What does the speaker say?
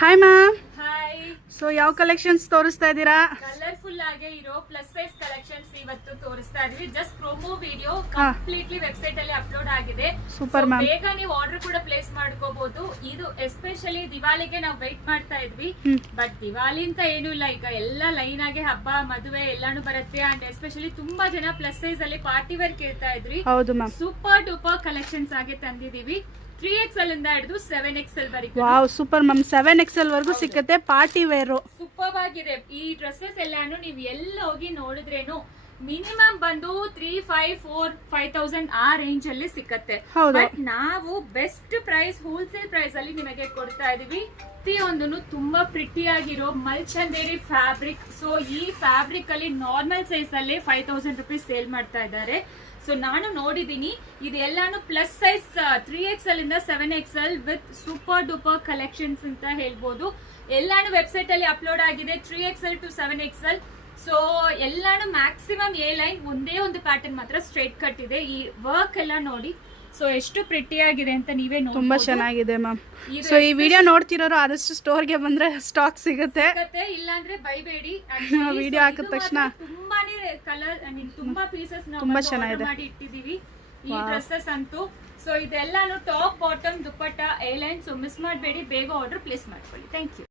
Hi ma'am. Hi. So ಯಾವ collections ತೋರಿಸ್ತಾ ಇದ್ದೀರಾ? ಕಲರ್ಫುಲ್ ಆಗಿ ಇರೋ ಪ್ಲಸ್ ಸೈಜ್ ಕಲೆಕ್ಷನ್ಸ್ ಇವತ್ತು ತೋರಿಸ್ತಾ ಇದೀವಿ. Just promo video completely website ಅಲ್ಲಿ ಅಪ್ಲೋಡ್ ಆಗಿದೆ. Super ma'am. ಬೇಗ ನೀವು ಆರ್ಡರ್ ಕೂಡ ಪ್ಲೇಸ್ ಮಾಡ್ಕೋಬಹುದು. ಇದು ಎಸ್ಪೆಷಲಿ ದಿವಾಲಿಗೆ ನಾವು ವೆಯ್ಟ್ ಮಾಡ್ತಾ ಇದ್ವಿ, ಬಟ್ ದಿವಾಲಿ ಅಂತ ಏನು ಇಲ್ಲ, ಈಗ ಎಲ್ಲ ಲೈನ್ ಆಗಿ ಹಬ್ಬ ಮದುವೆ ಎಲ್ಲಾನು ಬರುತ್ತೆ. ಅಂಡ್ ಎಸ್ಪೆಷಲಿ ತುಂಬಾ ಜನ ಪ್ಲಸ್ ಸೈಜ್ ಅಲ್ಲಿ ಪಾರ್ಟಿ ವೇರ್ ಕೇಳ್ತಾ ಇದ್ರಿ. ಹೌದು ಮ್ಯಾಮ್. ಸೂಪರ್ ಡೂಪರ್ ಕಲೆಕ್ಷನ್ಸ್ ಆಗಿ ತಂದಿದೀವಿ. 3XL ಇಂದ ಹಿಡಿದು 7XL ವರೆಗೂ. Wow, super ma'am. 7XL ವರೆಗೂ ಸಿಕ್ಕತ್ತೆ ಪಾರ್ಟಿ ವೇರ್. ಸೂಪರ್ ಆಗಿದೆ. ಈ ಡ್ರೆಸ್ಸಸ್ ಎಲ್ಲಾನು ನೀವು ಎಲ್ಲ ಹೋಗಿ ನೋಡಿದ್ರೇನು ಮಿನಿಮಮ್ ಬಂದು 3,500-4,000 ಆ ರೇಂಜ್ ಅಲ್ಲಿ ಸಿಕ್ಕತ್ತೆ. ಬಟ್ ನಾವು ಬೆಸ್ಟ್ ಪ್ರೈಸ್ ಹೋಲ್ಸೇಲ್ ಪ್ರೈಸ್ ಅಲ್ಲಿ ನಿಮಗೆ ಕೊಡ್ತಾ ಇದೀವಿ. ಪ್ರತಿಯೊಂದನ್ನು ತುಂಬಾ ಪ್ರಿಟಿ ಆಗಿರೋ ಮಲ್ಚಂದೇರಿ ಫ್ಯಾಬ್ರಿಕ್. ಸೊ ಈ ಫ್ಯಾಬ್ರಿಕ್ ಅಲ್ಲಿ ನಾರ್ಮಲ್ ಸೈಜ್ ಅಲ್ಲಿ 5,000 ರುಪೀಸ್ ಸೇಲ್ ಮಾಡ್ತಾ ಇದ್ದಾರೆ. ಸೊ ನಾನು ನೋಡಿದೀನಿ, ಇದೆಲ್ಲಾನು ಪ್ಲಸ್ ಸೈಜ್ 3XL ಇಂದ 7XL with super duper collections ಅಂತ ಹೇಳ್ಬೋದು. ಎಲ್ಲಾನು ವೆಬ್ಸೈಟ್ ಅಲ್ಲಿ ಅಪ್ಲೋಡ್ ಆಗಿದೆ. 3XL to 7XL. ಸೊ ಎಲ್ಲಾನು ಮ್ಯಾಕ್ಸಿಮಮ್ ಎ ಲೈನ್, ಒಂದೇ ಒಂದು ಪ್ಯಾಟರ್ನ್ ಮಾತ್ರ ಸ್ಟ್ರೈಟ್ ಕಟ್ ಇದೆ. ಈ ವರ್ಕ್ ಎಲ್ಲ ನೋಡಿ, ಸೊ ಎಷ್ಟು ಪ್ರಿಟಿ ಆಗಿದೆ ಅಂತ ನೀವೇ ನೋಡಿ. ತುಂಬಾ ಚೆನ್ನಾಗಿದೆ ಮ್ಯಾಮ್. ಸೊ ಈ ವಿಡಿಯೋ ನೋಡ್ತಿರೋರು ಆದಷ್ಟು ಸ್ಟೋರ್ಗೆ ಬಂದ್ರೆ ಸ್ಟಾಕ್ ಸಿಗುತ್ತೆ, ಇಲ್ಲಾಂದ್ರೆ ಬೈಬೇಡಿ. ವಿಡಿಯೋ ಹಾಕಿದ ತಕ್ಷಣ ತುಂಬಾನೇ ಕಲರ್, ತುಂಬಾ ಪೀಸಸ್ ನಾವು ಮಾಡಿ ಇಟ್ಟಿದೀವಿ ಈ ಡ್ರೆಸ್ಸಸ್ ಅಂತೂ. ಸೊ ಇದೆಲ್ಲಾನು top bottom dupatta A line. So miss ಮಾಡಬೇಡಿ, ಬೇಗ ಆರ್ಡರ್ ಪ್ಲೇಸ್ ಮಾಡ್ಕೊಳ್ಳಿ. Thank you.